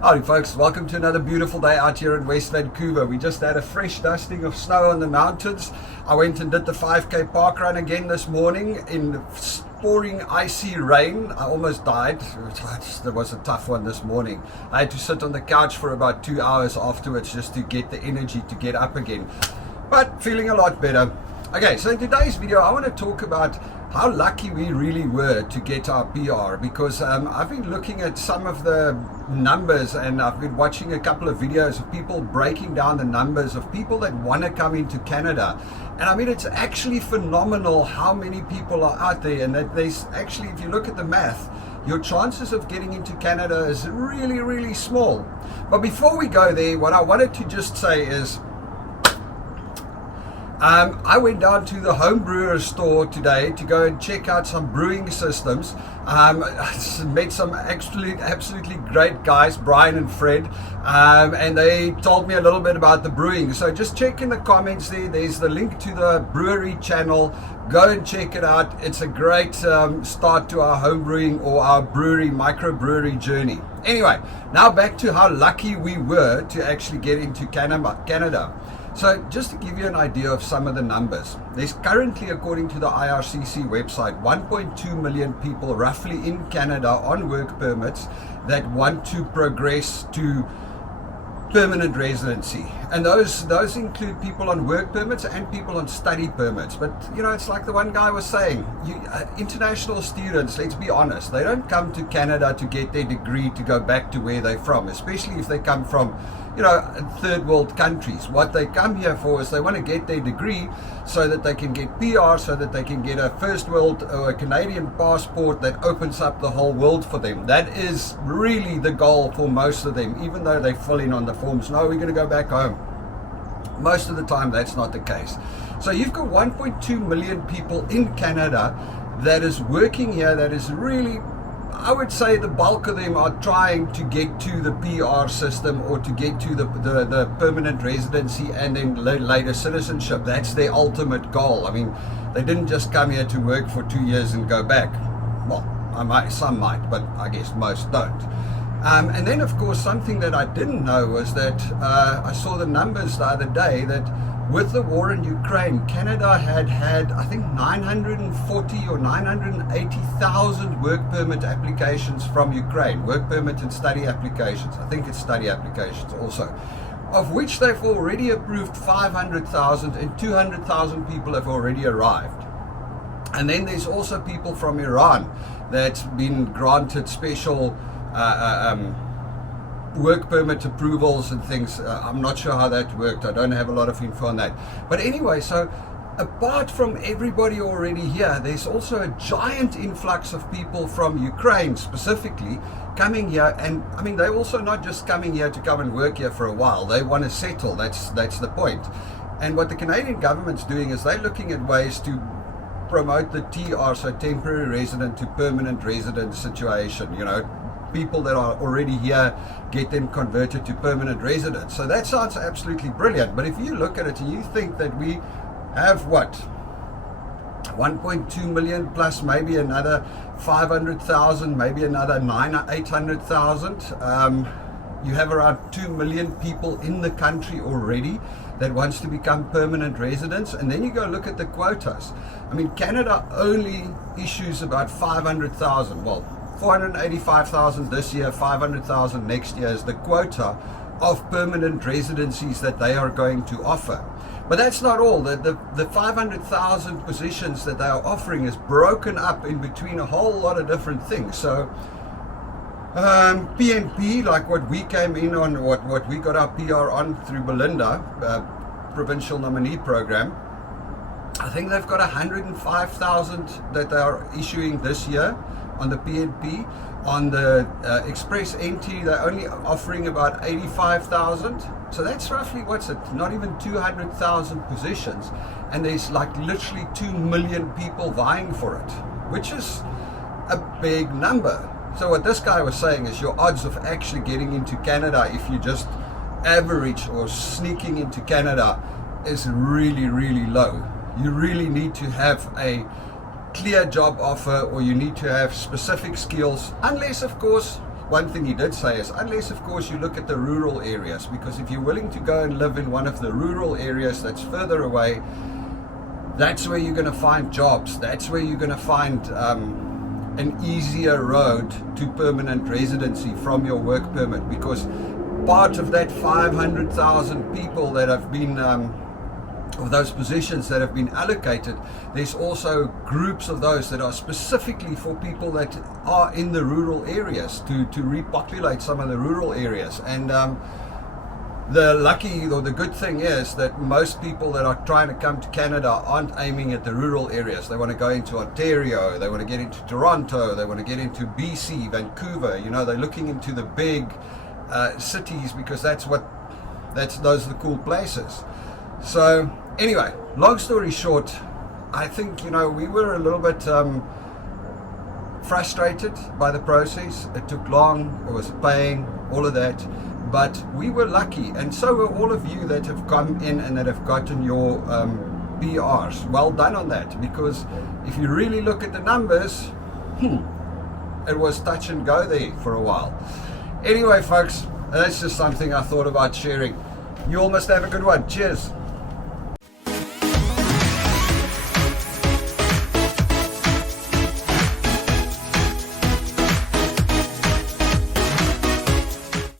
Howdy folks, welcome to another beautiful day out here in West Vancouver. We just had a fresh dusting of snow on the mountains. I went and did the 5K park run again this morning in pouring icy rain. I almost died. It was a tough one this morning. I had to sit on the couch for about 2 hours afterwards just to get the energy to get up again. But feeling a lot better. Okay, so in today's video I want to talk about how lucky we really were to get our PR, because I've been looking at some of the numbers and I've been watching a couple of videos of people breaking down the numbers of people that want to come into Canada. And I mean, it's actually phenomenal how many people are out there, and that there's actually, if you look at the math, your chances of getting into Canada is really, really small. But before we go there, what I wanted to just say is, I went down to the home brewer store today to go and check out some brewing systems. Met some absolutely great guys, Brian and Fred, and they told me a little bit about the brewing. So just check in the comments there. There's the link to the brewery channel. Go and check it out. It's a great start to our home brewing or our brewery, microbrewery journey. Anyway, now back to how lucky we were to actually get into Canada. So just to give you an idea of some of the numbers, there's currently, according to the IRCC website, 1.2 million people roughly in Canada on work permits that want to progress to permanent residency. And those include people on work permits and people on study permits. But you know, it's like the one guy was saying, international students, let's be honest, they don't come to Canada to get their degree to go back to where they're from, especially if they come from, you know, third world countries. What they come here for is they want to get their degree so that they can get PR, so that they can get a first world or a Canadian passport that opens up the whole world for them. That is really the goal for most of them, even though they fill in on the forms, no, we're going to go back home. Most of the time that's not the case. So you've got 1.2 million people in Canada that is working here, that is really, I would say the bulk of them are trying to get to the PR system or to get to the permanent residency and then later citizenship. That's their ultimate goal. I mean, they didn't just come here to work for 2 years and go back. Well, some might, but I guess most don't. And then, of course, something that I didn't know was that I saw the numbers the other day that with the war in Ukraine, Canada had I think 940 or 980,000 work permit applications from Ukraine, work permit and study applications. I think it's study applications also, of which they've already approved 500,000 and 200,000 people have already arrived. And then there's also people from Iran that's been granted special work permit approvals and things. I'm not sure how that worked. I don't have a lot of info on that. But anyway, so apart from everybody already here, there's also a giant influx of people from Ukraine specifically coming here. And I mean, they're also not just coming here to come and work here for a while. They want to settle. That's the point. And what the Canadian government's doing is they're looking at ways to promote the TR, so temporary resident to permanent resident situation. You know, people that are already here, get them converted to permanent residents. So that sounds absolutely brilliant. But if you look at it and you think that we have what, 1.2 million plus maybe another 500,000, maybe another 800,000, you have around 2 million people in the country already that wants to become permanent residents. And then you go look at the quotas. I mean, Canada only issues about 500,000, well, 485,000 this year, 500,000 next year is the quota of permanent residencies that they are going to offer. But that's not all. The 500,000 positions that they are offering is broken up in between a whole lot of different things. So PNP, like what we came in on, what we got our PR on through Belinda, provincial nominee program, I think they've got 105,000 that they are issuing this year on the PNP. On the Express Entry, they're only offering about 85,000. So that's roughly, what's it, not even 200,000 positions. And there's like literally 2 million people vying for it, which is a big number. So what this guy was saying is your odds of actually getting into Canada, if you just average or sneaking into Canada, is really, really low. You really need to have a clear job offer, or you need to have specific skills, unless of course one thing he did say is, unless of course you look at the rural areas, because if you're willing to go and live in one of the rural areas that's further away, that's where you're going to find jobs. That's where you're going to find an easier road to permanent residency from your work permit, because part of that 500,000 people that have been of those positions that have been allocated, there's also groups of those that are specifically for people that are in the rural areas, to repopulate some of the rural areas. And the lucky or the good thing is that most people that are trying to come to Canada aren't aiming at the rural areas. They want to go into Ontario, they want to get into Toronto, they want to get into BC, Vancouver. You know, they're looking into the big cities, because those are the cool places. So anyway, long story short, I think, you know, we were a little bit frustrated by the process. It took long, it was a pain, all of that, but we were lucky, and so were all of you that have come in and that have gotten your PRs. Well done on that, because if you really look at the numbers, it was touch and go there for a while. Anyway, folks, that's just something I thought about sharing. You all must have a good one. Cheers.